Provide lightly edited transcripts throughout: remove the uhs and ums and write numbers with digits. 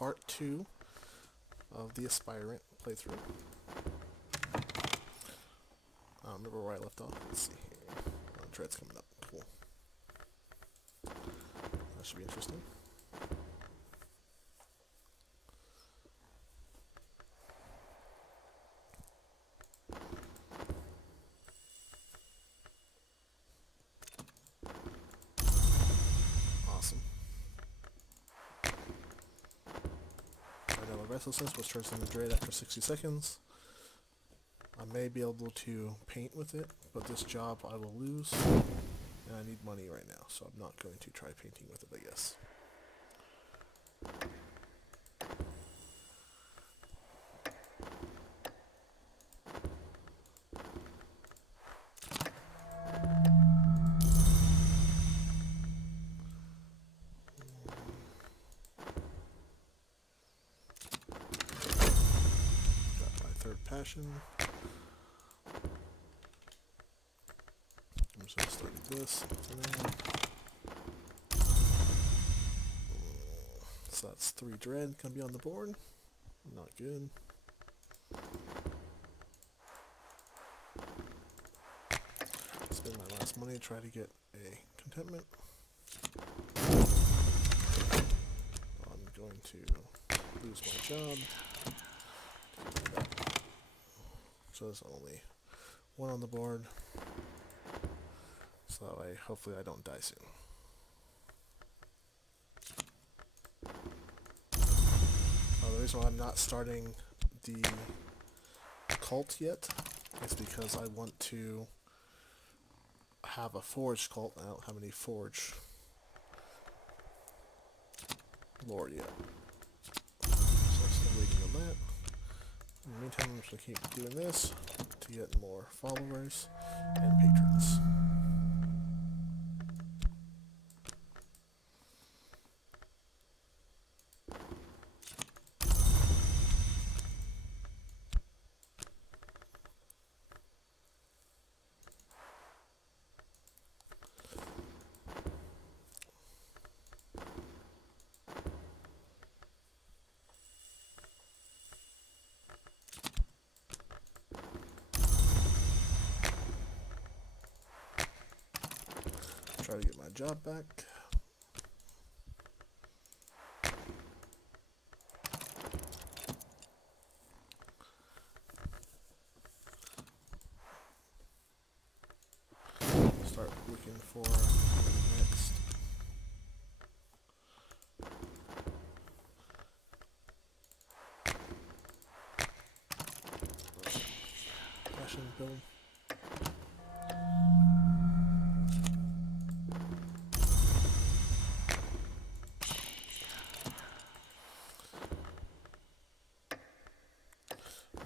part 2 of the Aspirant playthrough. I don't remember where I left off. Let's see here. Dread's coming up. Cool. That should be interesting. Awesome. Restlessness, which turns into Dread after 60 seconds. I may be able to paint with it, but this job I will lose, and I need money right now, so I'm not going to try painting with it, I guess. Got my third passion. I'm just going to start with this. So that's 3 Dread can be on the board. Not good. Spend my last money to try to get a contentment. I'm going to lose my job. So there's only 1 on the board. So hopefully I don't die soon. The reason why I'm not starting the cult yet is because I want to have a forge cult. I don't have any forge lore yet. So I'm still waiting on that. In the meantime, I'm just going to keep doing this to get more followers and patrons. Try to get my job back. Start looking for the next passion build.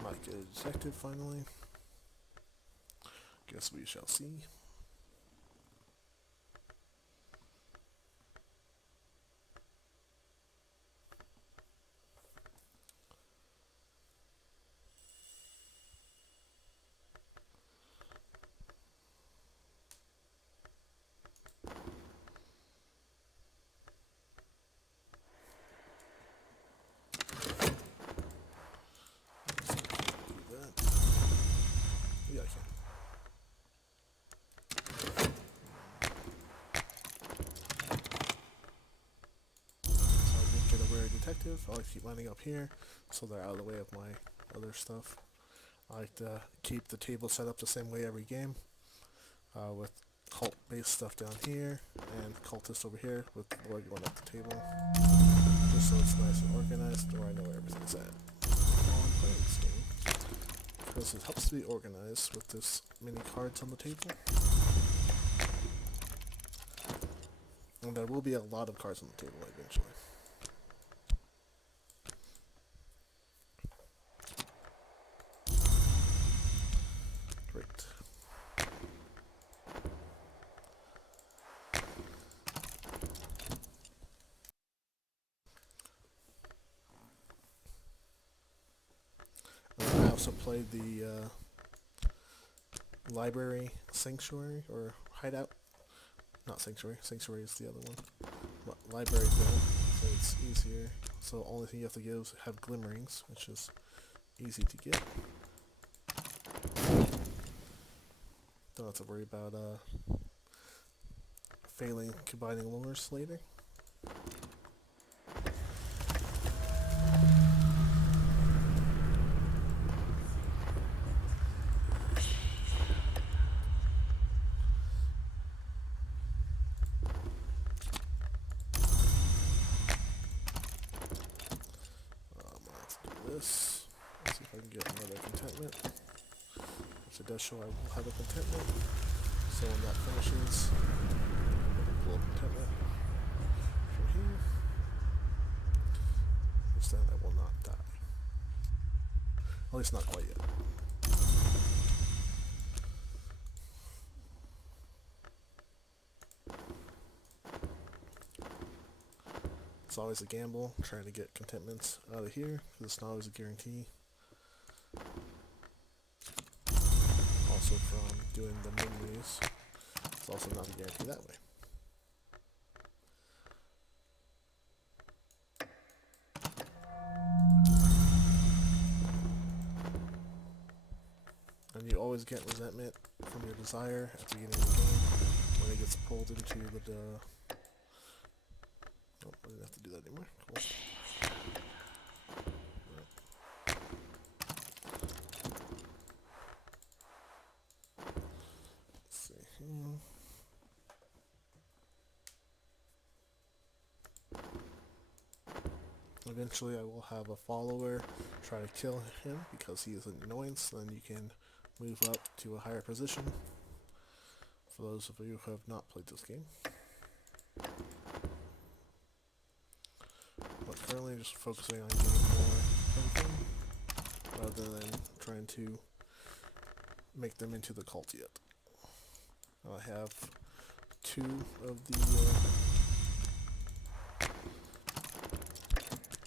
Might get a detective finally. Guess we shall see. Yeah, I can. So I did get a weird detective. I like to keep lining up here so they're out of the way of my other stuff. I like to keep the table set up the same way every game, with cult-based stuff down here and cultist over here with Lord going up the table, just so it's nice and organized, or I know where everything's at while I'm playing this game. Because it helps to be organized with this many cards on the table. And there will be a lot of cards on the table eventually. Great. I also played the library sanctuary or hideout. Not sanctuary. Sanctuary is the other one. Library build, so it's easier. So only thing you have to give is have glimmerings, which is easy to get. Don't have to worry about failing combining lures later. Let's do this. Let's see if I can get another contentment. Which it does show I will have a contentment. So when that finishes, pull a contentment from here. This time I will not die. At least not quite yet. It's always a gamble trying to get contentments out of here because it's not always a guarantee. Also from doing the memories, it's also not a guarantee that way. And you always get resentment from your desire at the beginning of the game when it gets pulled into the oh, I didn't have to do that anymore. Cool. Let's see here. Eventually I will have a follower try to kill him because he is an annoyance, then you can move up to a higher position. For those of you who have not played this game. But currently just focusing on getting more everything rather than trying to make them into the cult yet. I have 2 of the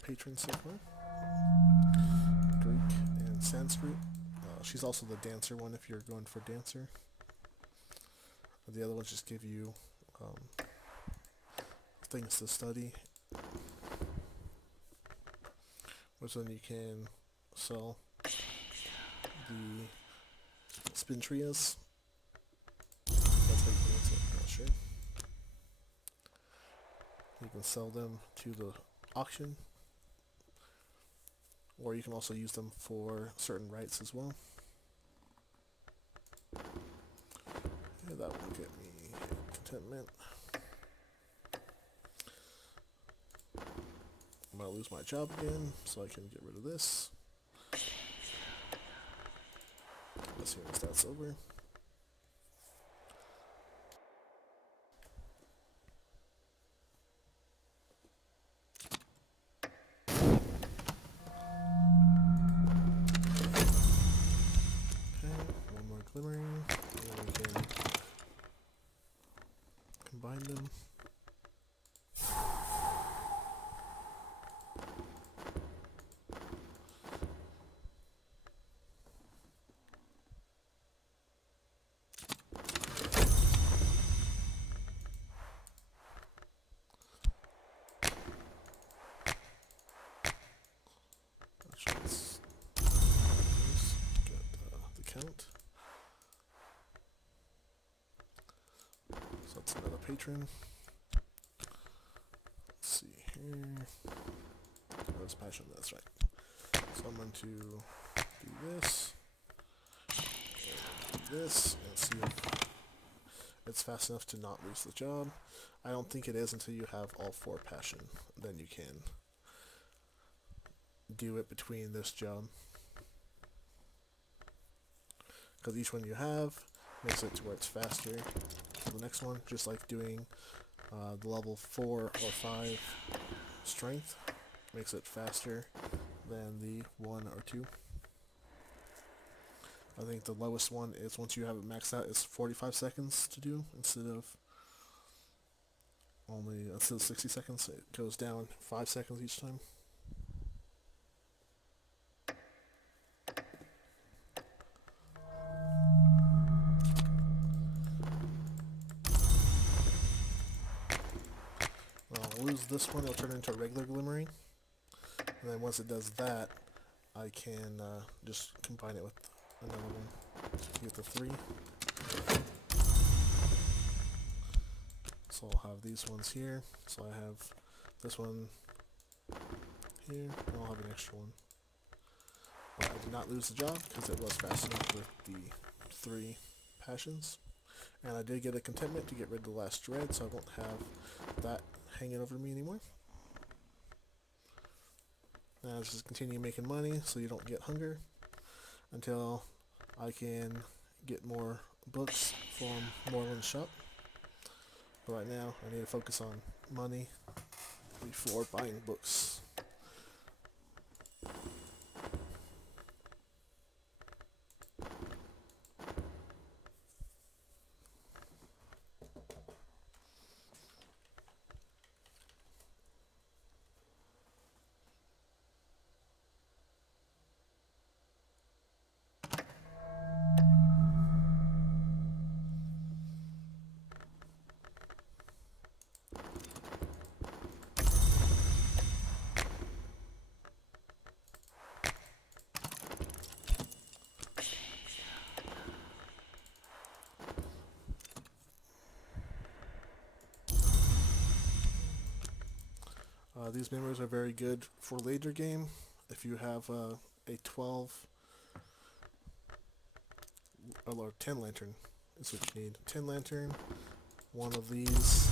patrons so far. Greek and Sanskrit. She's also the dancer one if you're going for dancer. The other ones just give you things to study, which then you can sell the spin trias. That's how you pronounce it, I'm not sure. You can sell them to the auction, or you can also use them for certain rights as well. Yeah, that will get me contentment. I'm gonna lose my job again, so I can get rid of this. As soon as that's over. Okay, one more glimmering, and then we can combine them. Actually, let's get the count. So that's another patron. Let's see here. Oh, that's passion, that's right. So I'm going to do this, and do this, and see if it's fast enough to not lose the job. I don't think it is until you have all 4 passion. Then you can do it between this job. Because each one you have makes it to where it's faster for the next one, just like doing the level 4 or 5 strength makes it faster than the 1 or 2. I think the lowest one is once you have it maxed out, it's 45 seconds to do instead of 60 seconds. It goes down 5 seconds each time. I'll lose this one, it'll turn into a regular glimmering. And then once it does that, I can just combine it with another one to get the 3. So I'll have these ones here. So I have this one here, and I'll have an extra one. But I did not lose the job because it was fast enough with the 3 passions. And I did get a contentment to get rid of the last dread, so I won't have that hanging over me anymore. Now just continue making money so you don't get hunger until I can get more books from Moreland's shop. But right now I need to focus on money before buying books. These memories are very good for later game. If you have a 12 or 10 lantern is what you need. 10 lantern, one of these,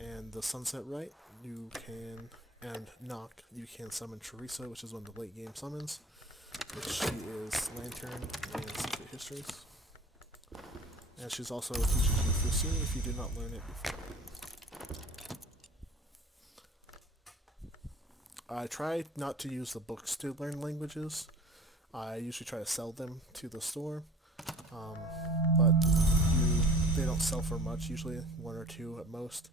and the sunset right, you can, and knock, you can summon Teresa, which is one of the late game summons, which she is lantern and secret histories. And she's also teaches you foreseen if you did not learn it before. I try not to use the books to learn languages. I usually try to sell them to the store, but they don't sell for much, usually 1 or 2 at most.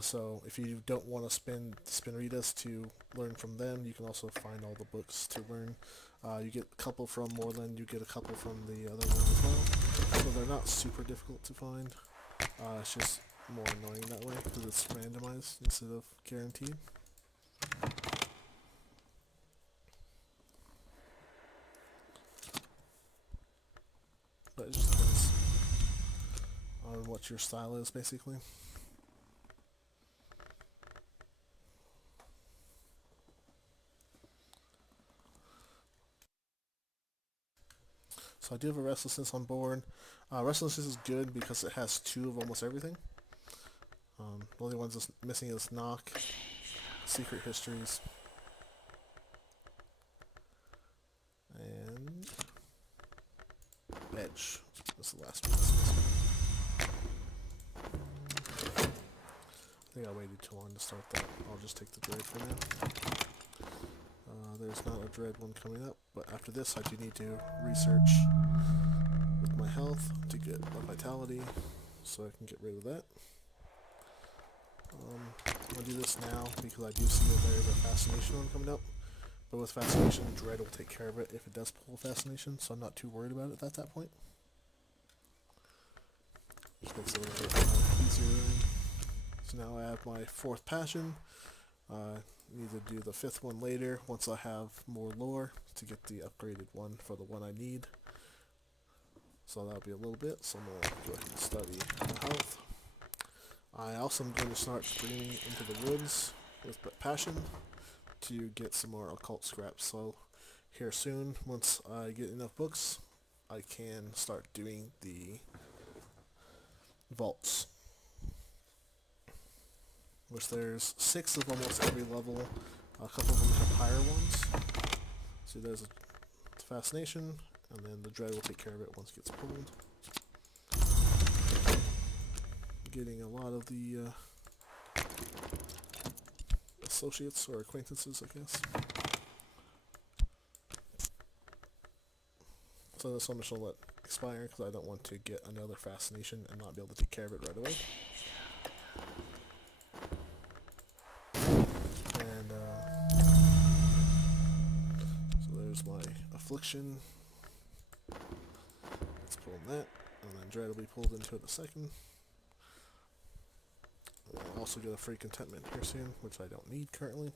So if you don't want to spend spinritas to learn from them, you can also find all the books to learn. You get a couple from Moreland, you get a couple from the other one as well. So they're not super difficult to find. It's just more annoying that way because it's randomized instead of guaranteed. But it just depends on what your style is, basically. So I do have a Restlessness on board. Restlessness is good because it has 2 of almost everything. The only ones that's missing is Knock, Secret Histories, and Edge. That's the last one. I think I waited too long to start that. I'll just take the Dread for now. There's not a Dread one coming up, but after this I do need to research with my health to get my Vitality, so I can get rid of that. I'll do this now because I do see that there's a Fascination one coming up, but with Fascination, Dread will take care of it if it does pull Fascination, so I'm not too worried about it at that point. Just makes it a little bit easier. So now I have my 4th Passion. Need to do the 5th one later once I have more lore to get the upgraded one for the one I need. So that'll be a little bit, so I'm going to go ahead and study my health. I also am going to start streaming into the woods with Passion to get some more occult scraps. So here soon, once I get enough books, I can start doing the vaults. Which there's 6 of almost every level. A couple of them have higher ones. So there's a Fascination, and then the Dread will take care of it once it gets pulled. Getting a lot of the associates or acquaintances, I guess. So this one I shall let expire because I don't want to get another Fascination and not be able to take care of it right away. And so there's my Affliction. Let's pull that, and then Dread will be pulled into it in a second. I'll also get a free contentment here soon, which I don't need currently.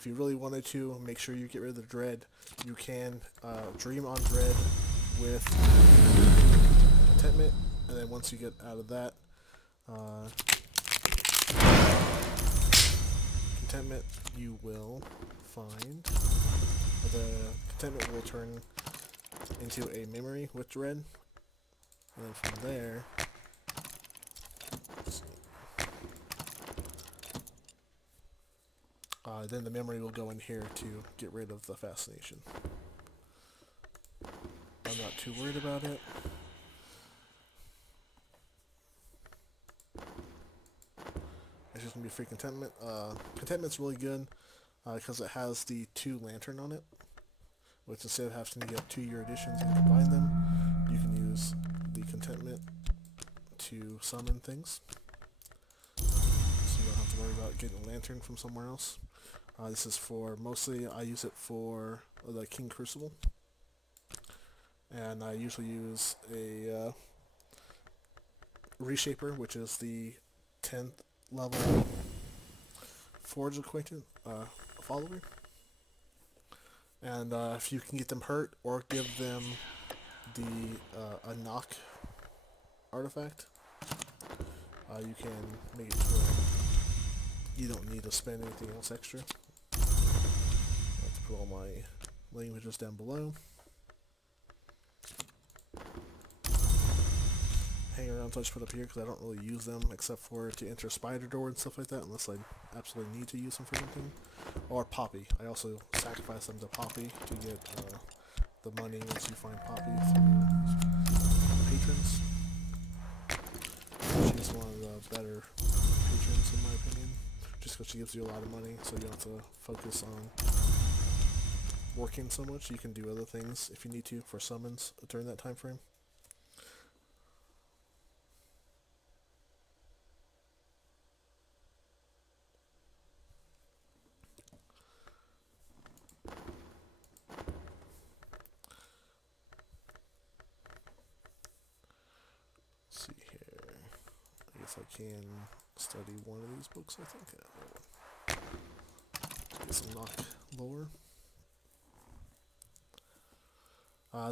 if you really wanted to make sure you get rid of the dread, you can dream on dread with contentment, and then once you get out of that contentment, you will find the contentment will turn into a memory with dread, and then from there, then the memory will go in here to get rid of the fascination. I'm not too worried about it. It's just going to be free contentment. Contentment's really good because it has the 2 lantern on it, which instead of having to get 2-year editions and combine them, you can use the contentment to summon things. So you don't have to worry about getting a lantern from somewhere else. This is for, mostly I use it for the King Crucible. And I usually use a Reshaper, which is the 10th level Forge acquaintance follower. And if you can get them hurt or give them a knock artifact, you can make it to where you don't need to spend anything else extra. I have to put all my languages down below. Hang around touch put up here because I don't really use them except for to enter Spider Door and stuff like that unless I absolutely need to use them for something. Or Poppy. I also sacrifice them to Poppy to get the money once you find Poppy through patrons. She's one of the better patrons in my opinion, just because she gives you a lot of money so you don't have to focus on working so much. You can do other things if you need to for summons during that time frame. See here. I guess I can study one of these books, I think. Yeah, get some knock lower.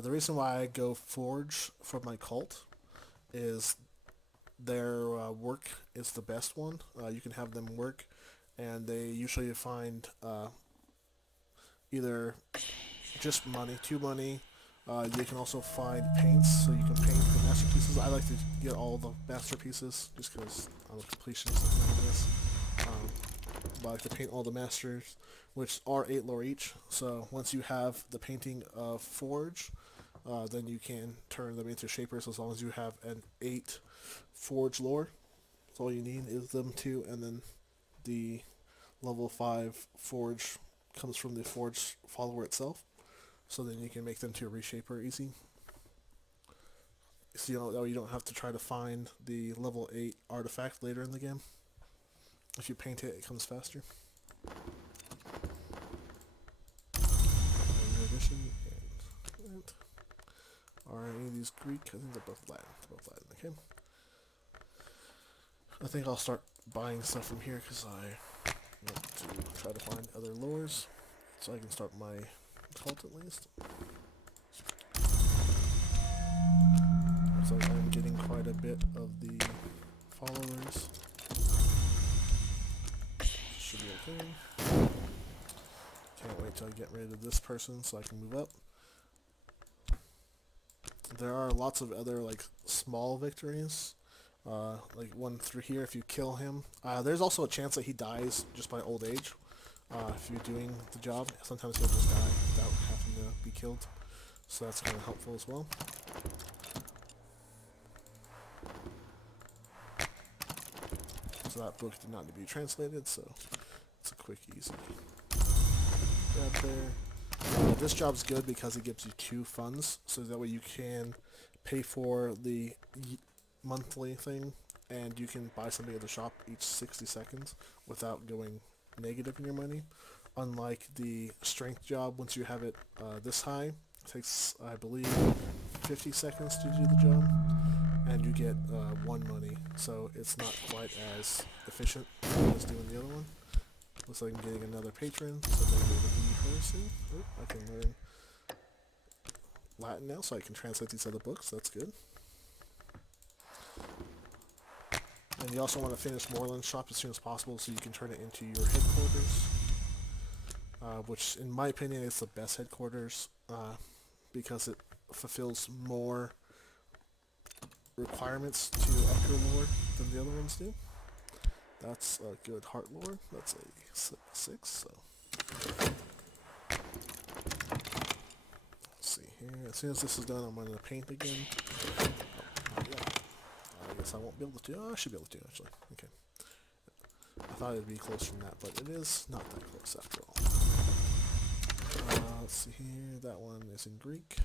The reason why I go Forge for my cult is their work is the best one. You can have them work, and they usually find either just money, 2 money. You can also find paints, so you can paint the masterpieces. I like to get all the masterpieces, just because I'm a completionist of this. But I like to paint all the masters, which are 8 lore each. So once you have the painting of Forge, then you can turn them into Shapers as long as you have an 8 Forge lore. So all you need is them 2, and then the level 5 Forge comes from the Forge follower itself. So then you can make them to a Reshaper easy. So you don't have to try to find the level 8 artifact later in the game. If you paint it, it comes faster. Edition and are any of these Greek? I think they're both Latin. Okay. I think I'll start buying stuff from here because I want to try to find other lures so I can start my cult at least. Looks like I'm getting quite a bit of the followers. Should be okay. Can't wait till I get rid of this person so I can move up. There are lots of other like small victories. Like one through here if you kill him. There's also a chance that he dies just by old age. If you're doing the job, sometimes he'll just die without having to be killed. So that's kind of helpful as well. So that book did not need to be translated, so it's a quick, easy grab there. This job's good because it gives you 2 funds, so that way you can pay for the monthly thing, and you can buy something at the shop each 60 seconds without going negative in your money. Unlike the strength job, once you have it this high, it takes, I believe, 50 seconds to do the job, and you get 1 money, so it's not quite as efficient as doing the other one. Looks like I'm getting another patron, so maybe it'll be her soon. Oh, I can learn Latin now, so I can translate these other books. That's good. And you also want to finish Moreland's shop as soon as possible so you can turn it into your headquarters. Which, in my opinion, is the best headquarters because it fulfills more requirements to up your lore than the other ones do. That's a good heart lore. That's a 6. So let's see here. As soon as this is done, I'm going to paint again. Oh, yeah. I guess I won't be able to. Oh, I should be able to actually. Okay. I thought it'd be closer than that, but it is not that close after all. Let's see here. That one is in Greek.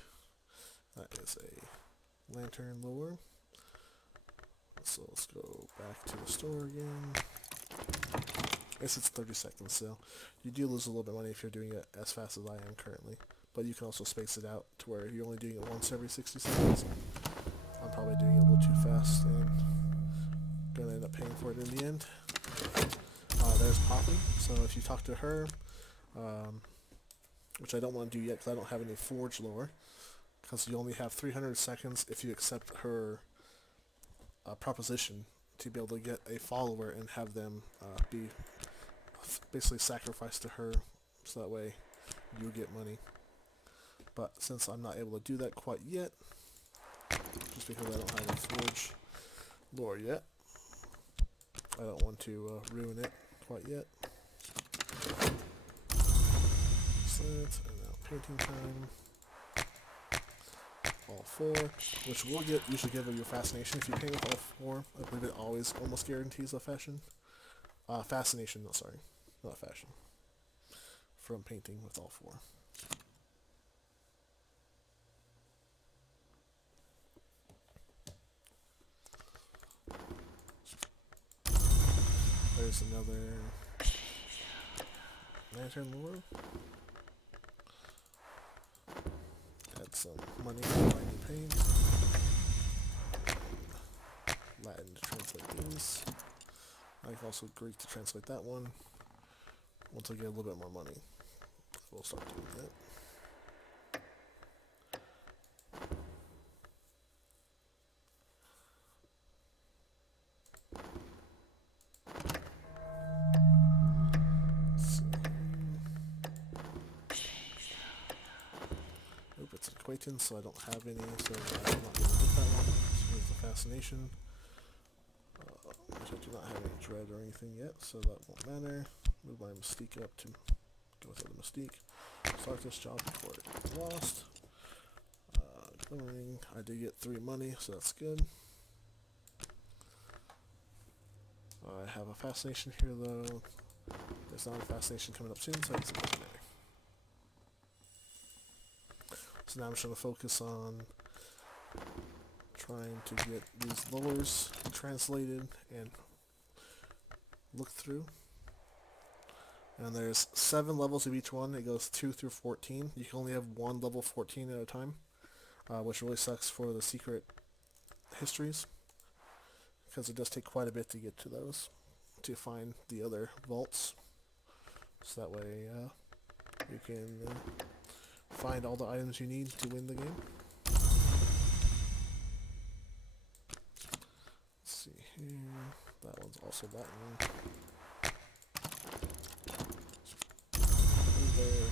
That is a lantern lore. So let's go back to the store again. I guess it's 30 seconds, so you do lose a little bit of money if you're doing it as fast as I am currently. But you can also space it out to where you're only doing it once every 60 seconds. I'm probably doing it a little too fast and going to end up paying for it in the end. There's Poppy. So if you talk to her, which I don't want to do yet because I don't have any Forge lore, because you only have 300 seconds if you accept her proposition to be able to get a follower and have them be basically sacrificed to her, so that way you get money. But since I'm not able to do that quite yet, just because I don't have a Forge lore yet, I don't want to ruin it quite yet. And now painting time. All 4, which will usually give you a fascination. If you paint with all 4, I believe it always almost guarantees a fashion. Fascination, no, sorry, not fashion. From painting with all 4. There's another lantern lure. Add some money to buy new paint. Latin to translate these. I can also Greek to translate that one. Once I get a little bit more money, we'll start doing that. It's an acquaintance, so I don't have any, so I'm not going to get that one. So here's the fascination, which I do not have any dread or anything yet, so that won't matter. Move my mystique up to go with the mystique. Start this job before it gets lost. Glimmering, I did get 3 money, so that's good. I have a fascination here though. There's not a fascination coming up soon, so I guess it doesn't matter. So now I'm just going to focus on trying to get these lures translated and looked through. And there's 7 levels of each one. It goes 2 through 14. You can only have one level 14 at a time, which really sucks for the secret histories, because it does take quite a bit to get to those, to find the other vaults. So that way you can find all the items you need to win the game. Let's see here. That one's also Latin. And there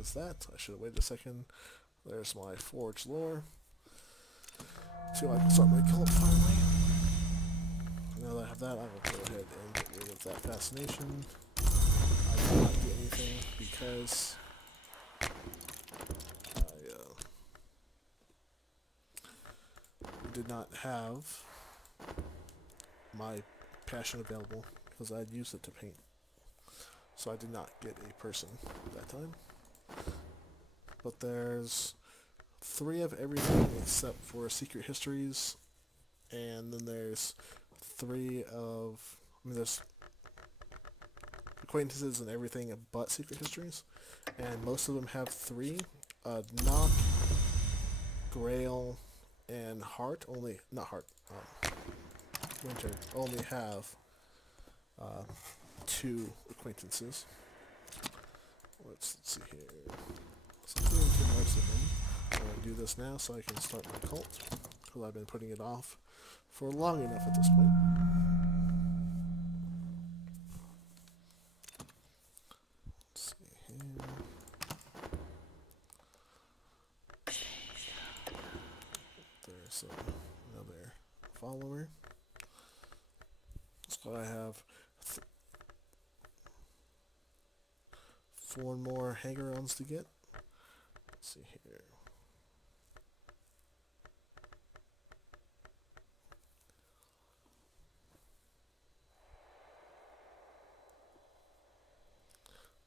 is that. I should have waited a second. There's my Forge lore. So I can start my cult finally. Now that I have that, I will go ahead and get rid of that fascination. I did not get anything because did not have my passion available because I'd used it to paint. So I did not get a person that time. But there's 3 of everything except for secret histories, and then there's 3 of, there's acquaintances and everything but secret histories, and most of them have 3. Knock, Grail, and Heart only, not Heart, Winter only have 2 2 acquaintances. Let's see here. So I'm doing too much of them. I'm going to do this now so I can start my cult, because I've been putting it off for long enough at this point. Let's see here. There's another follower. So I have 4 more hanger-ons to get. Let's see here.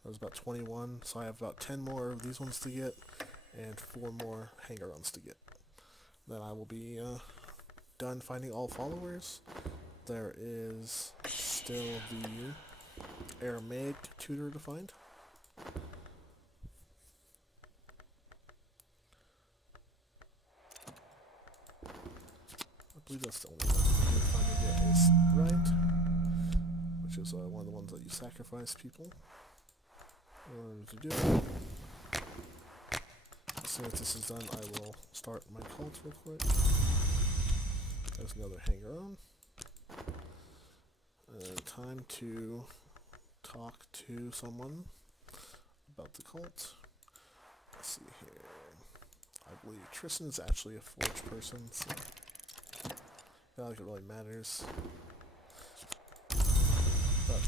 That was about 21, so I have about 10 more of these ones to get, and 4 more hanger-ons to get. Then I will be done finding all followers. There is still the Aramaic tutor to find. I believe that's the only one I can find yet is right, which is one of the ones that you sacrifice people in order to do it. As soon as this is done, I will start my cult real quick. There's another hanger-on. Time to talk to someone about the cult. Let's see here. I believe Tristan is actually a forged person, so not like it really matters. But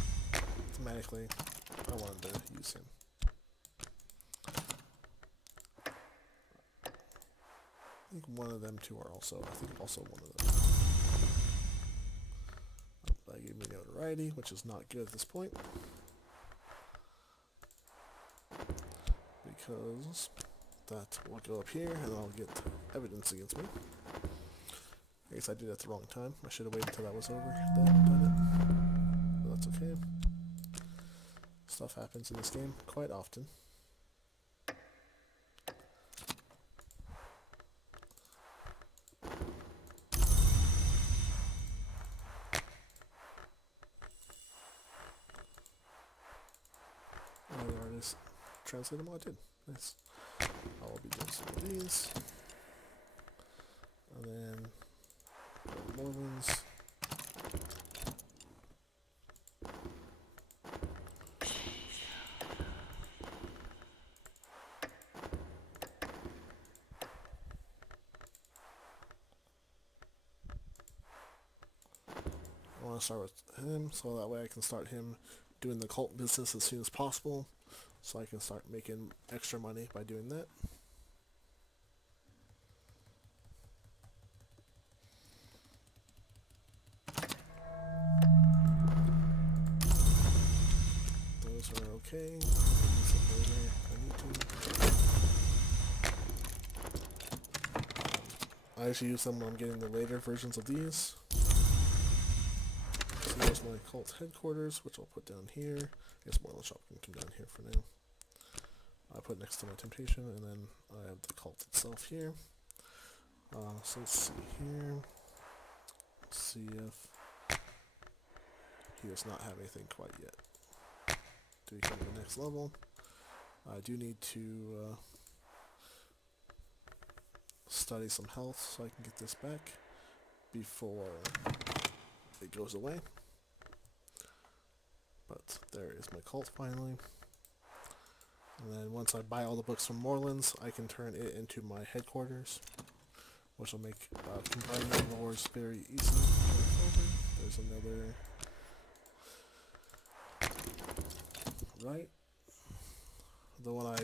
thematically, I wanted to use him. I think one of them two are also, one of them. That gave me notoriety, which is not good at this point. Because that will go up here, and I'll get evidence against me. I guess I did it at the wrong time. I should have waited until that was over, then done it. But that's okay. Stuff happens in this game quite often. The artist translated them all. I did. Nice. I will be doing some of these. And then more ones. I want to start with him, so that way I can start him doing the cult business as soon as possible, so I can start making extra money by doing that. Those are okay. I actually use them when I'm getting the later versions of these. So there's my cult headquarters, which I'll put down here. I guess Moreland Shop can come down here for now. I put next to my temptation, and then I have the cult itself here. So let's see here. Let's see if he does not have anything quite yet. Do we come to the next level? I do need to study some health so I can get this back before it goes away. But there is my cult finally. And then once I buy all the books from Moreland's, I can turn it into my headquarters, which will make combining the wars very easy. There's another right. The one I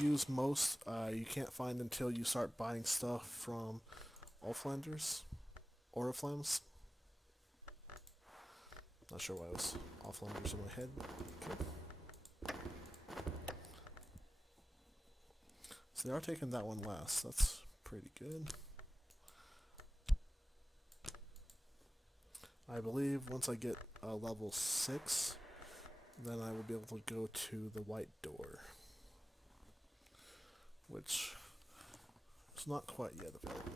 use most, you can't find until you start buying stuff from Oriflammes. Not sure why it was Oriflammes in my head. Okay. So they are taking that one last. That's pretty good. I believe once I get level 6, then I will be able to go to the white door, which is not quite yet available.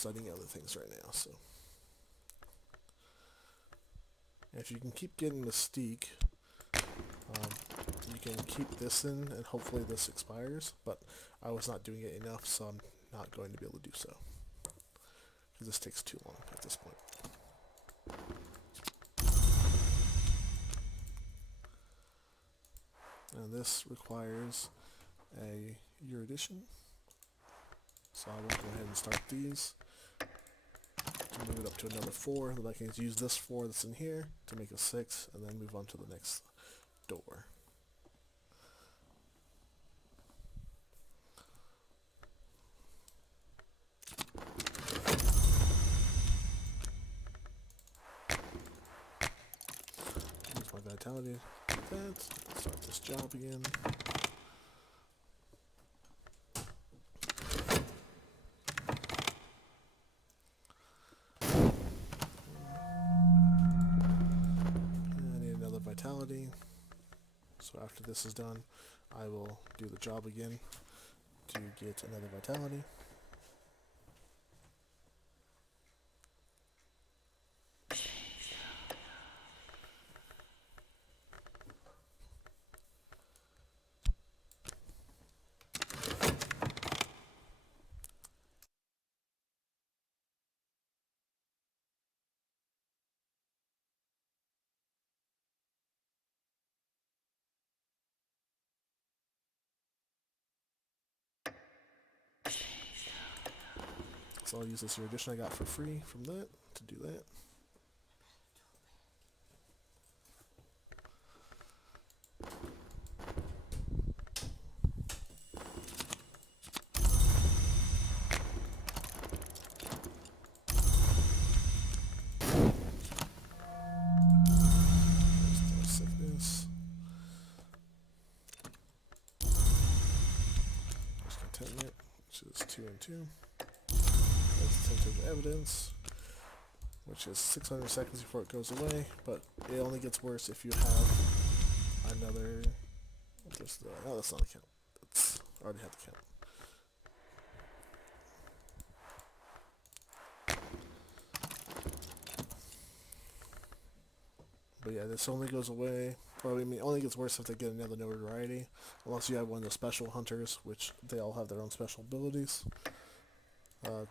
studying other things right now. So, and if you can keep getting the steak, you can keep this in, and hopefully this expires. But I was not doing it enough, so I'm not going to be able to do so. Because this takes too long at this point. And this requires a year edition. So I will go ahead and start these to move it up to another 4. Then I can use this 4 that's in here to make a 6, and then move on to the next door. Use my vitality to do that. Start this job again. Vitality. So after this is done, I will do the job again to get another vitality. So I'll use this year edition I got for free from that to do that. Sickness. There's contentment, which is 2 and 2. There's tentative evidence, which is 600 seconds before it goes away, but it only gets worse if you have another. Oh, that's not a count. It's already had the count. But yeah, this only goes away. Probably, I mean, only gets worse if they get another notoriety, unless you have one of the special hunters, which they all have their own special abilities.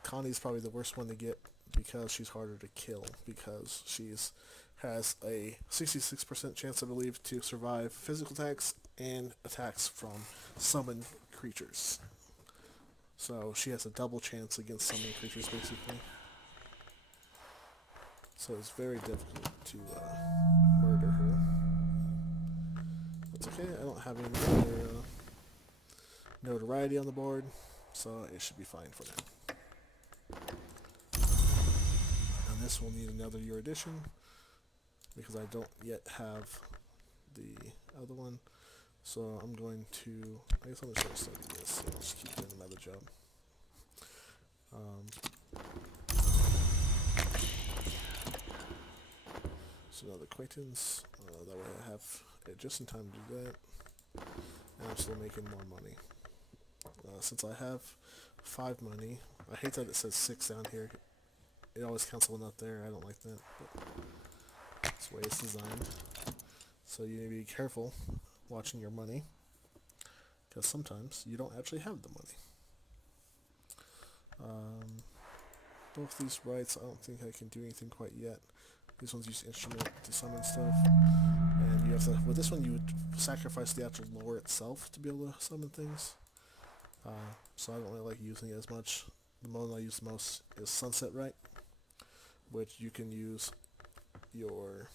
Connie's probably the worst one to get because she's harder to kill, because she's has a 66% chance, I believe, to survive physical attacks and attacks from summoned creatures. So she has a double chance against summoned creatures, basically. So it's very difficult to murder her. That's okay, I don't have any other notoriety on the board, so it should be fine for now. And this will need another year edition, because I don't yet have the other one. So I'm going to, I guess I'm just going to study this, so I'll just keep doing another job. So another acquaintance, that way I have it just in time to do that, and I'm still making more money. Since I have 5 money, I hate that it says 6 down here. It always counts one up there, I don't like that, but that's the way it's designed. So you need to be careful watching your money, because sometimes you don't actually have the money. Both these rights, I don't think I can do anything quite yet. These ones use instrument to summon stuff, and you have to. With this one, you would sacrifice the actual lore itself to be able to summon things. So I don't really like using it as much. The one I use the most is Sunset Right, which you can use your.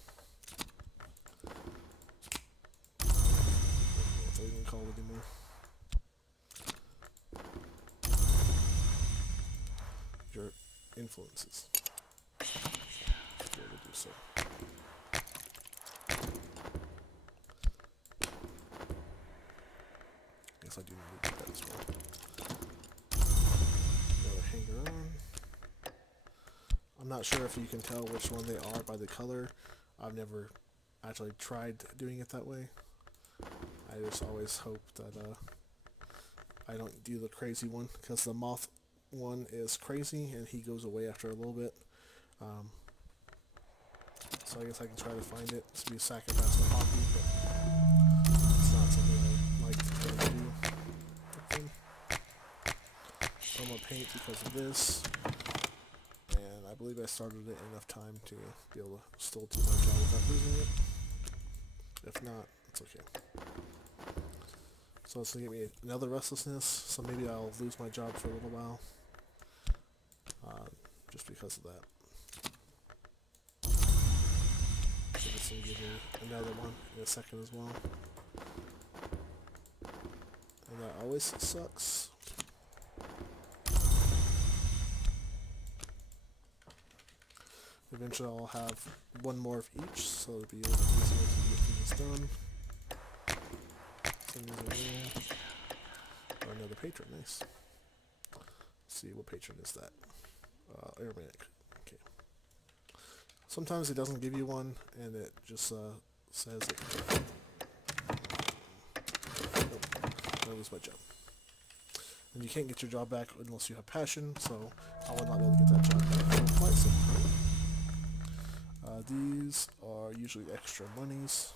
I don't even call it anymore. Your influences. To be able to do so. Guess I do need to do that as well. Another hanger on. I'm not sure if you can tell which one they are by the color. I've never actually tried doing it that way. I just always hope that I don't do the crazy one, because the moth one is crazy, and he goes away after a little bit. So I guess I can try to find it. This would be a sacrifice of hobby, but it's not something I like to do. Okay. So I'm going to paint because of this. And I believe I started it enough time to be able to still do my job without losing it. If not, it's okay. So it's going to give me another restlessness, so maybe I'll lose my job for a little while. Just because of that. So this will give me another one in a second as well. And that always sucks. Eventually I'll have one more of each, so it'll be a little easier to get things done. Same as here. Oh, another patron, nice. Let's see, what patron is that? Airmanic. Okay. Sometimes it doesn't give you one, and it just says it. I lose my job. And you can't get your job back unless you have passion, so I will not be able to get that job back for quite some time. These are usually extra monies.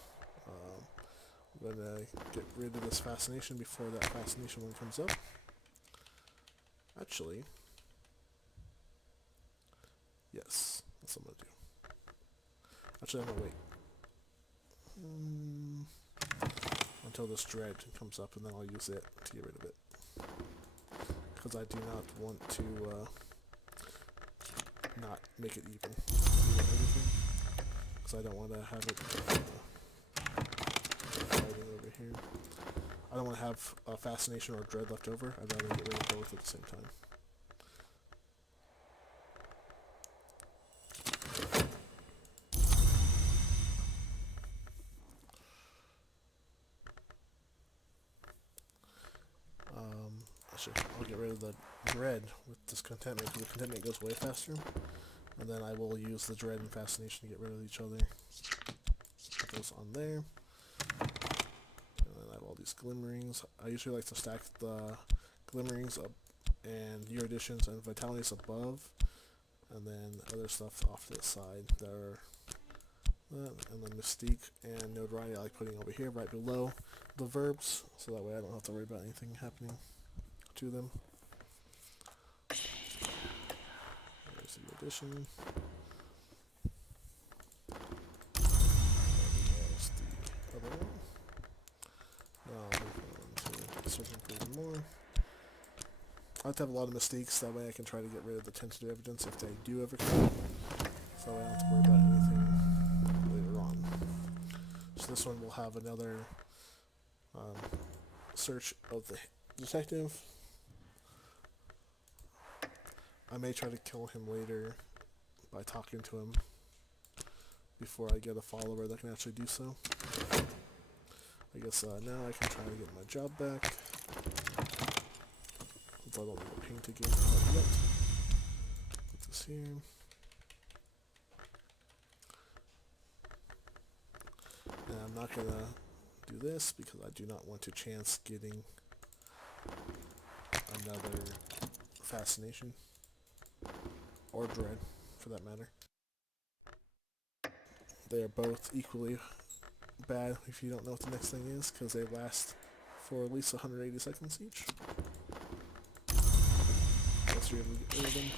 I'm gonna get rid of this fascination before that fascination one comes up. Actually, yes, that's what I'm gonna do. Actually, I'm gonna wait until this dread comes up, and then I'll use it to get rid of it. Because I do not want to not make it even. Because I don't want to have it fighting over here. I don't want to have fascination or dread left over. I'd rather get rid of both at the same time. I'll get rid of the dread with this contentment, because the contentment goes way faster. And then I will use the dread and fascination to get rid of each other. Put those on there. And then I have all these glimmerings. I usually like to stack the glimmerings up and eruditions and vitalities above. And then other stuff off to the side that are that. And then mystique and notoriety I like putting over here right below the verbs. So that way I don't have to worry about anything happening to them. There's the addition. There's the other one. Now I'll move on to searching for even more. I like to have a lot of mistakes, that way I can try to get rid of the tentative evidence if they do ever come. So I don't have to worry about anything later on. So this one will have another search of the detective. I may try to kill him later by talking to him before I get a follower that can actually do so. I guess now I can try to get my job back. Since I don't need to paint again yet. Put this here. And I'm not going to do this because I do not want to chance getting another fascination. Or dread, for that matter. They are both equally bad if you don't know what the next thing is, because they last for at least 180 seconds each. Unless you're able to get rid of them.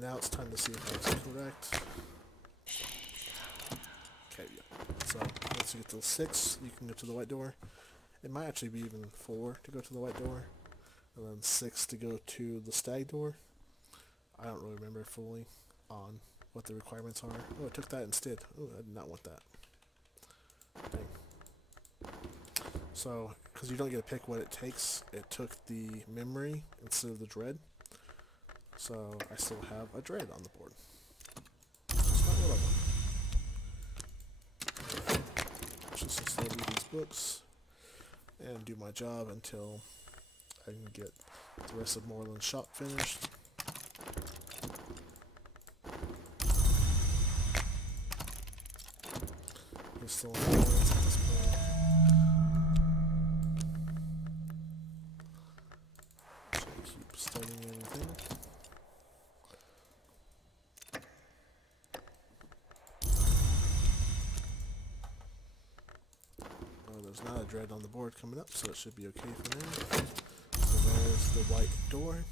Now it's time to see if that's correct. Okay, yeah. So once you get to 6, you can go to the white door. It might actually be even 4 to go to the white door, and then 6 to go to the stag door. I don't really remember fully on what the requirements are. Oh, I took that instead. Oh, I did not want that. Dang. So, because you don't get to pick what it takes, it took the memory instead of the dread. So I still have a dread on the board. That's not what I want. just instead of these books and do my job until I can get the rest of Moreland's shop finished. He's still in the balance at this point. So I keep studying everything. There's not a dread on the board coming up, so it should be okay for now. So there's the white door.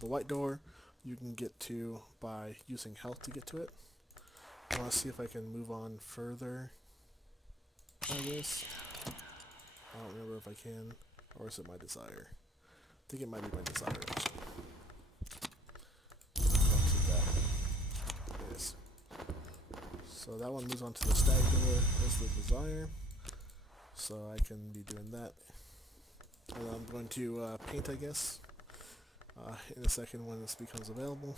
The white door you can get to by using health to get to it. I want to see if I can move on further by this. I don't remember if I can, or is it my desire? I think it might be my desire, actually. It is. So that one moves on to the stag door as the desire. So I can be doing that. And I'm going to paint, I guess, in a second when this becomes available,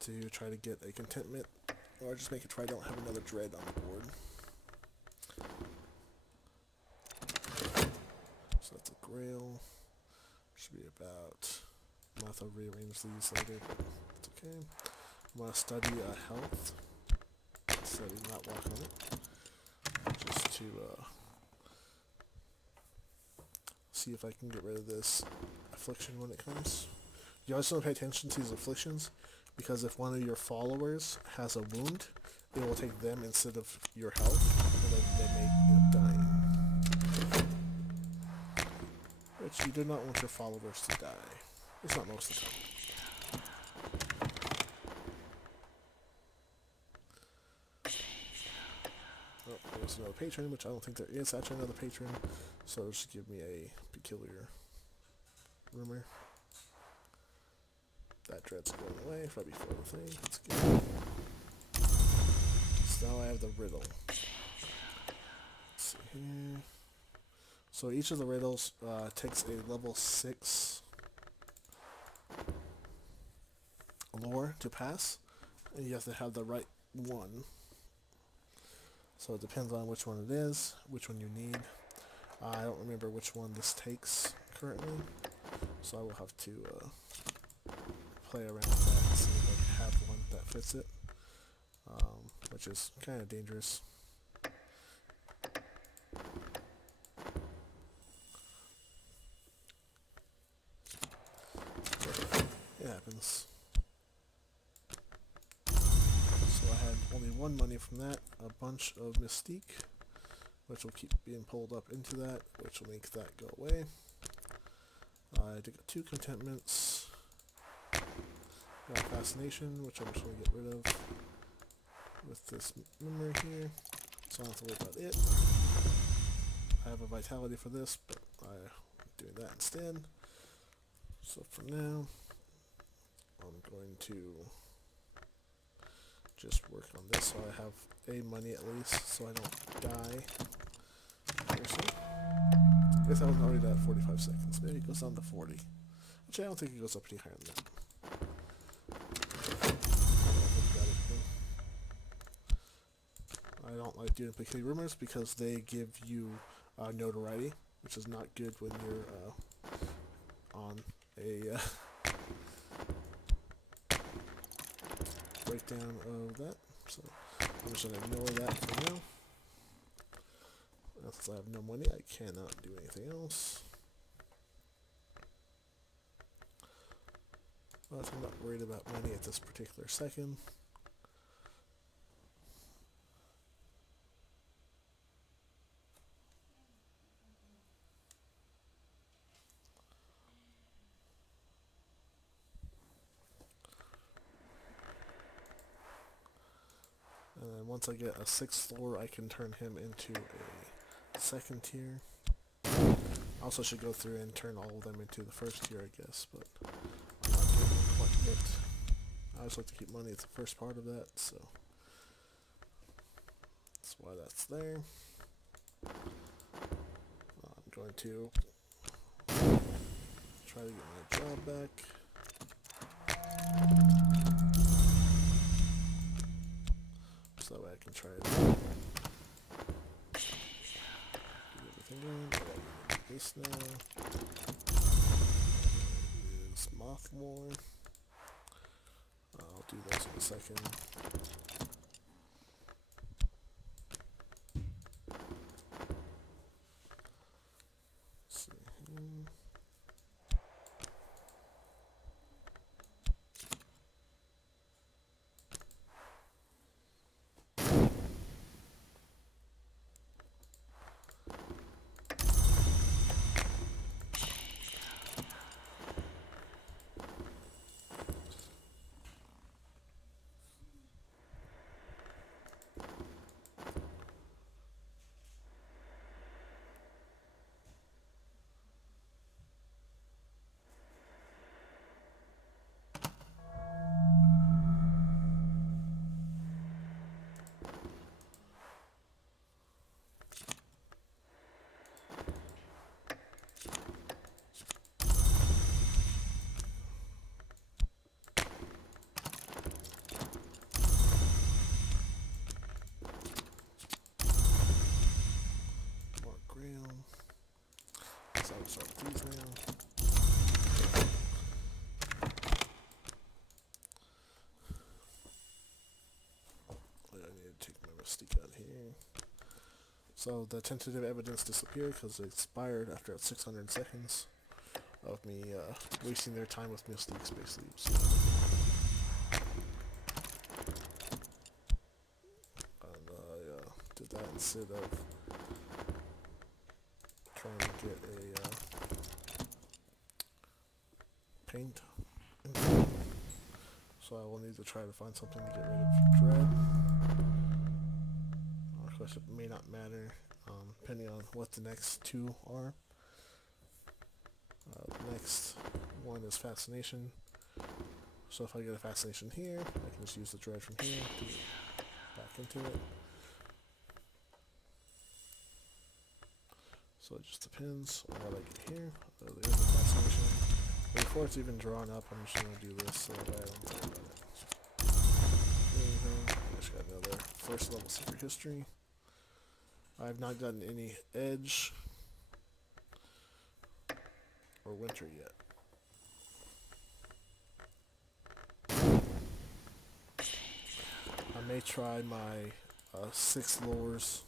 to try to get a contentment, or just make it try I don't have another dread on the board. So that's a grail. Should be about, I'm going to have to rearrange these later, but it's okay. I'm going to study health, study not walk on it, just to see if I can get rid of this affliction when it comes. You always want to pay attention to these afflictions, because if one of your followers has a wound, it will take them instead of your health, and then they may end up dying. Which you do not want your followers to die. It's not most of the time. Oh, there's another patron, which I don't think there is actually another patron, so it'll just give me a peculiar rumor. That dread's going away right before the thing. That's good. So now I have the riddle. Let's see here. So each of the riddles takes a level 6 lore to pass, and you have to have the right one. So it depends on which one it is, which one you need. I don't remember which one this takes currently, so I will have to play around with that and see if I have one that fits it, which is kind of dangerous. But it happens. So I had only 1 money from that, a bunch of Mystique, which will keep being pulled up into that, which will make that go away. I did get 2 contentments. Got Fascination, which I'm just going to get rid of with this memory here, so I don't have to worry about it. I have a Vitality for this, but I'm doing that instead. So for now, I'm going to just work on this so I have a money at least, so I don't die. I guess I was already at 45 seconds. Maybe it goes down to 40. Actually, I don't think it goes up any higher than that. I don't like doing peculiar rumors because they give you notoriety, which is not good when you're on a breakdown of that. So I'm just going to ignore that for now. Since I have no money, I cannot do anything else. But I'm not worried about money at this particular second. And then once I get a 6th floor, I can turn him into a 2nd tier. I also should go through and turn all of them into the 1st tier, I guess, but I'm not doing it quite yet. I always like to keep money at the first part of that, so that's why that's there. I'm going to try to get my job back. So that way I can try it. this now. Is Mothmore. I'll do those in a second. Let's see. So I'll start with these now. I need to take my rusty gun here. So the tentative evidence disappeared because it expired after 600 seconds of me wasting their time with Mystique Space Leaps. And I did that instead of trying to get a paint. So I will need to try to find something to get rid of Dread. Of course, it may not matter, depending on what the next two are. The next one is Fascination. So if I get a Fascination here, I can just use the Dread from here to get back into it. So it just depends on what I get here. There's a Fascination. Before it's even drawn up, I'm just going to do this so that I don't worry about it. I just got another first level secret history. I have not gotten any Edge or Winter yet. I may try my 6 lures,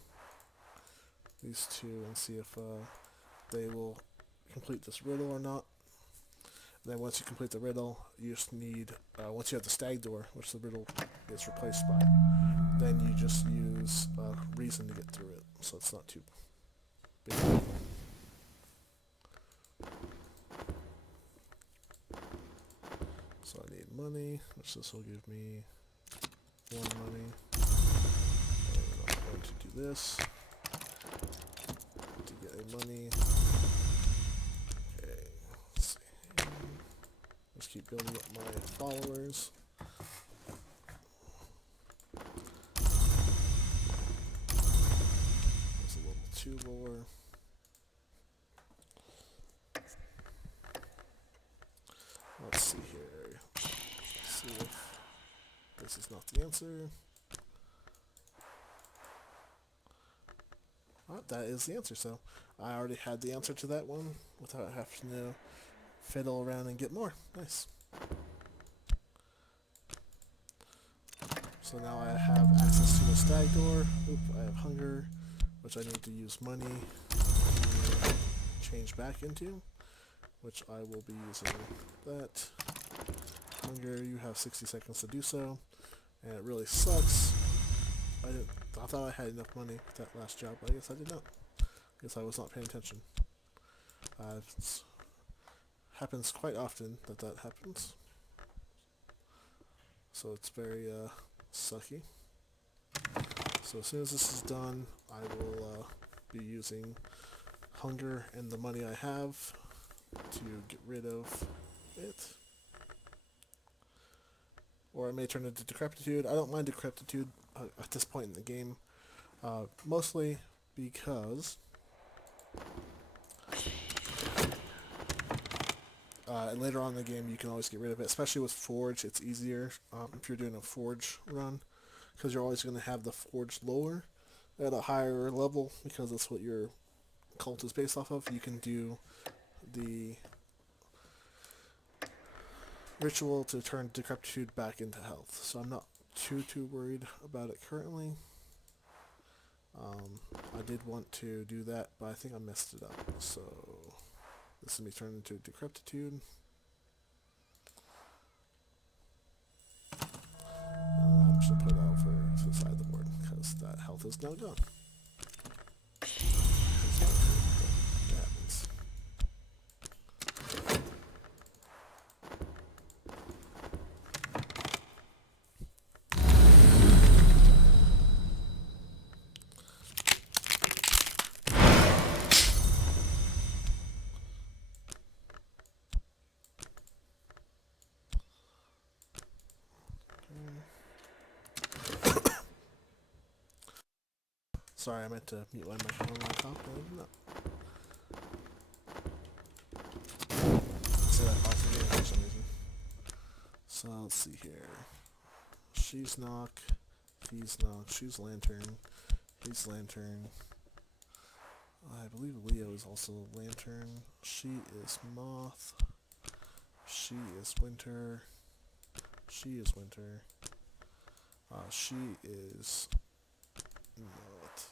these two, and see if they will complete this riddle or not. And then once you complete the riddle, you just need, once you have the stag door, which the riddle is replaced by, then you just use reason to get through it, so it's not too big. So I need money, which this will give me 1 money. And I'm going to do this to get a money. Okay, let's see. Just keep building up my followers. There's a level 2 lore. Let's see here. Let's see if this is not the answer. Oh, that is the answer, so I already had the answer to that one without having to fiddle around and get more. Nice. So now I have access to the stag door. Oop, I have hunger, which I need to use money to change back into, which I will be using that. Hunger, you have 60 seconds to do so, and it really sucks. I thought I had enough money with that last job, but I guess I did not. I guess I was not paying attention. It happens quite often that happens. So it's very sucky. So as soon as this is done, I will be using hunger and the money I have to get rid of it. Or I may turn it into decrepitude. I don't mind decrepitude at this point in the game, mostly because later on in the game you can always get rid of it, especially with Forge. It's easier if you're doing a Forge run, because you're always going to have the Forge lower at a higher level, because that's what you're cult is based off of, you can do the ritual to turn decrepitude back into health. So I'm not too worried about it currently. I did want to do that, but I think I messed it up. So this is me turning into decrepitude. And I'm just going to put it out to the side of the board because that health is now gone. It's not good, but it happens. Sorry, I meant to mute my microphone on top, but no. Say that awesome game for some reason. So let's see here. She's knock, he's knock, she's lantern, he's lantern. I believe Leo is also lantern. She is moth. She is winter. She is winter. She is not.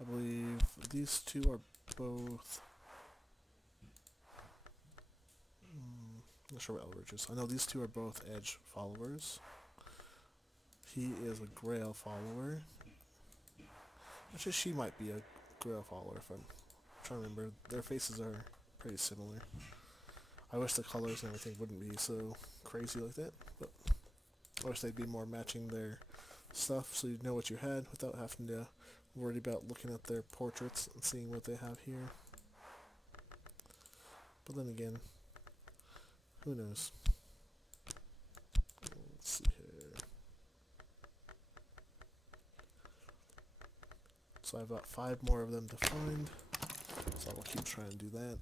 I believe these two are both. Not sure what Eldritch is. I know these two are both Edge followers. He is a Grail follower. Actually, she might be a Grail follower if I'm trying to remember. Their faces are pretty similar. I wish the colors and everything wouldn't be so crazy like that, but I wish they'd be more matching their stuff so you'd know what you had without having to worry about looking at their portraits and seeing what they have here. But then again, who knows? Let's see here. So I've got 5 more of them to find, so I'll keep trying to do that.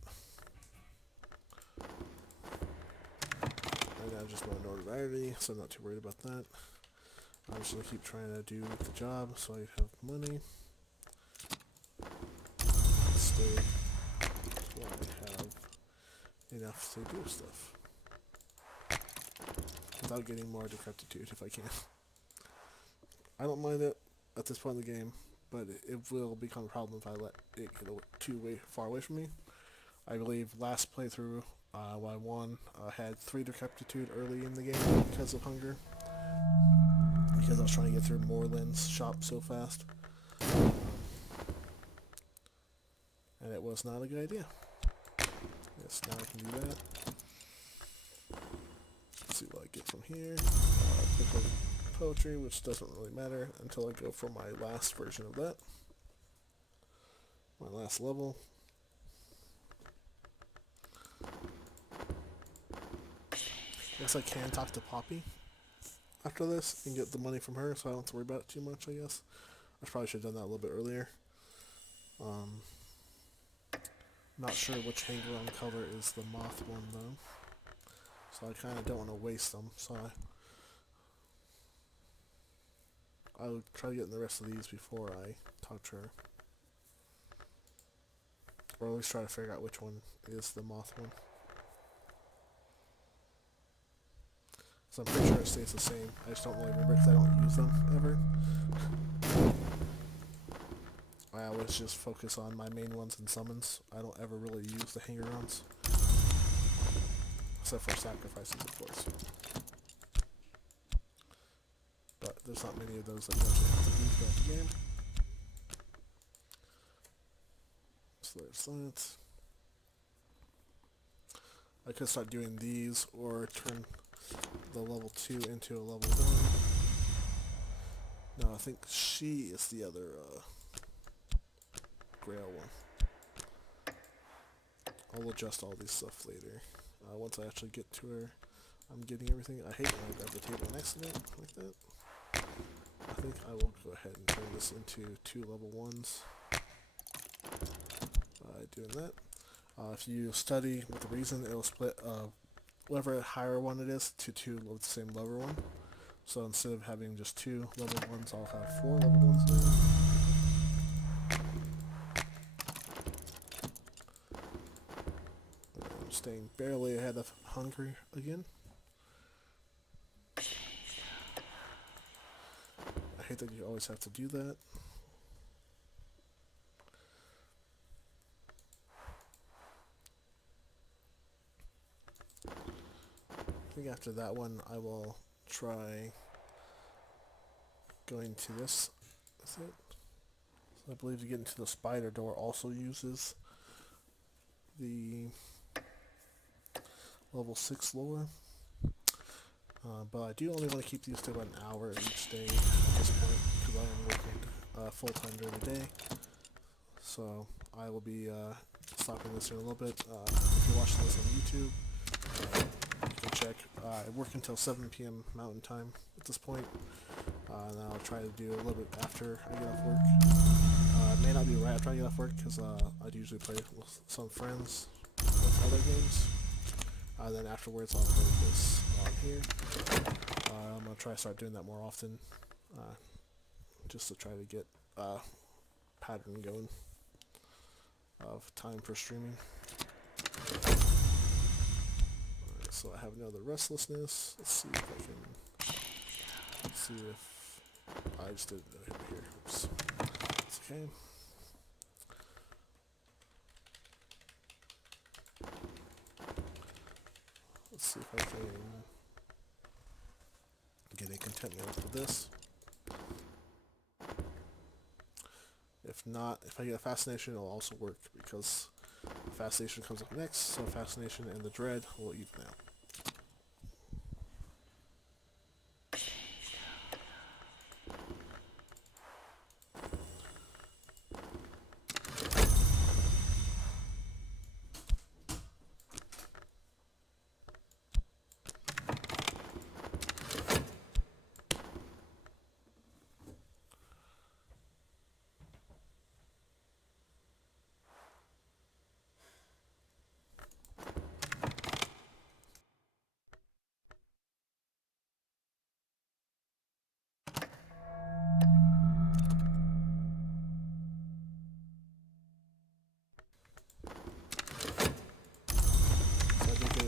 Right now I just want notoriety, so I'm not too worried about that. I'm just going to keep trying to do the job so I have money. Stay while I have enough to do stuff. Without getting more decrepitude if I can. I don't mind it at this point in the game, but it will become a problem if I let it get too far away from me. I believe last playthrough when I won, I had 3 decrepitude early in the game because of hunger. Because I was trying to get through Moreland's shop so fast. And it was not a good idea. Yes, now I can do that. Let's see what I get from here. Pick poetry, which doesn't really matter until I go for my last version of that. My last level. I guess I can talk to Poppy after this and get the money from her, so I don't have to worry about it too much, I guess. I probably should have done that a little bit earlier. Not sure which hanger-on color is the moth one, though. So I kind of don't want to waste them, so I'll try to get in the rest of these before I talk to her. Or at least try to figure out which one is the moth one. So I'm pretty sure it stays the same. I just don't really remember because I don't use them ever. I always just focus on my main ones and summons. I don't ever really use the hanger-ons. Except for sacrifices, of course. But there's not many of those that you actually have to do throughout the game. So there's that. I could start doing these or turn the level 2 into a level 1. No, I think she is the other Grail one. I'll adjust all these stuff later. Once I actually get to her, I'm getting everything. I hate when I grab the table on accident like that. I think I will go ahead and turn this into 2 level 1s by doing that. If you study with the reason, it'll split whatever higher one it is to 2 of the same level one. So instead of having just 2 level 1s, I'll have 4 level 1s now. staying barely ahead of Hungary again. I hate that you always have to do that. I think after that one I will try going to this. Is it? So I believe to get into the spider door also uses the level 6 lore. But I do only want to keep these to about an hour each day at this point because I am working full-time during the day. So I will be stopping this in a little bit. If you're watching this on YouTube, you can check. I work until 7 p.m. Mountain Time at this point. And I'll try to do a little bit after I get off work. It may not be right after I get off work because I'd usually play with some friends with other games. Then afterwards I'll play this on here. I'm going to try to start doing that more often. Just to try to get a pattern going of time for streaming. Alright, so I have another restlessness. Let's see if I can... Let's see if... I just did it here. Oops. It's okay. Let's see if I can get a contentment for this. If not, if I get a fascination, it'll also work because fascination comes up next, so fascination and the dread will even out.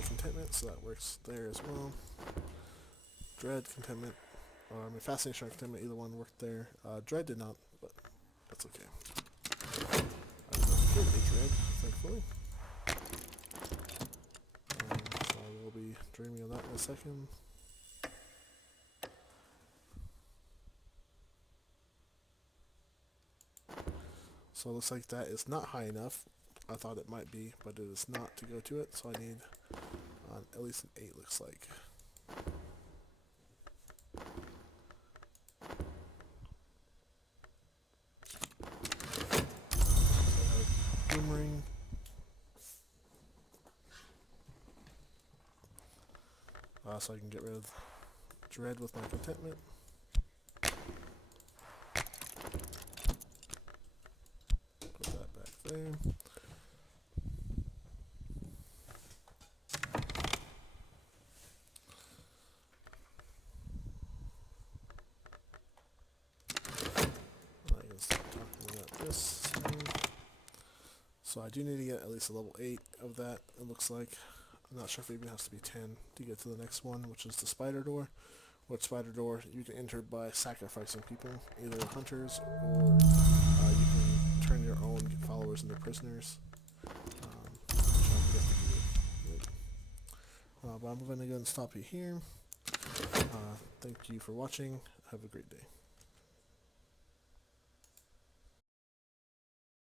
Contentment, so that works there as well. Dread, contentment, or I mean fascination or contentment, either one worked there. Dread did not, but that's okay. I did not get a dread, thankfully. So I will be dreaming of that in a second. So it looks like that is not high enough. I thought it might be, but it is not to go to it, so I need at least an 8 looks like. So boomerang. So I can get rid of dread with my contentment. Put that back there. So I do need to get at least a level 8 of that, it looks like. I'm not sure if it even has to be 10 to get to the next one, which is the spider door. Which spider door you can enter by sacrificing people, either hunters or you can turn your own followers into prisoners. But I'm going to go and stop you here. Thank you for watching. Have a great day.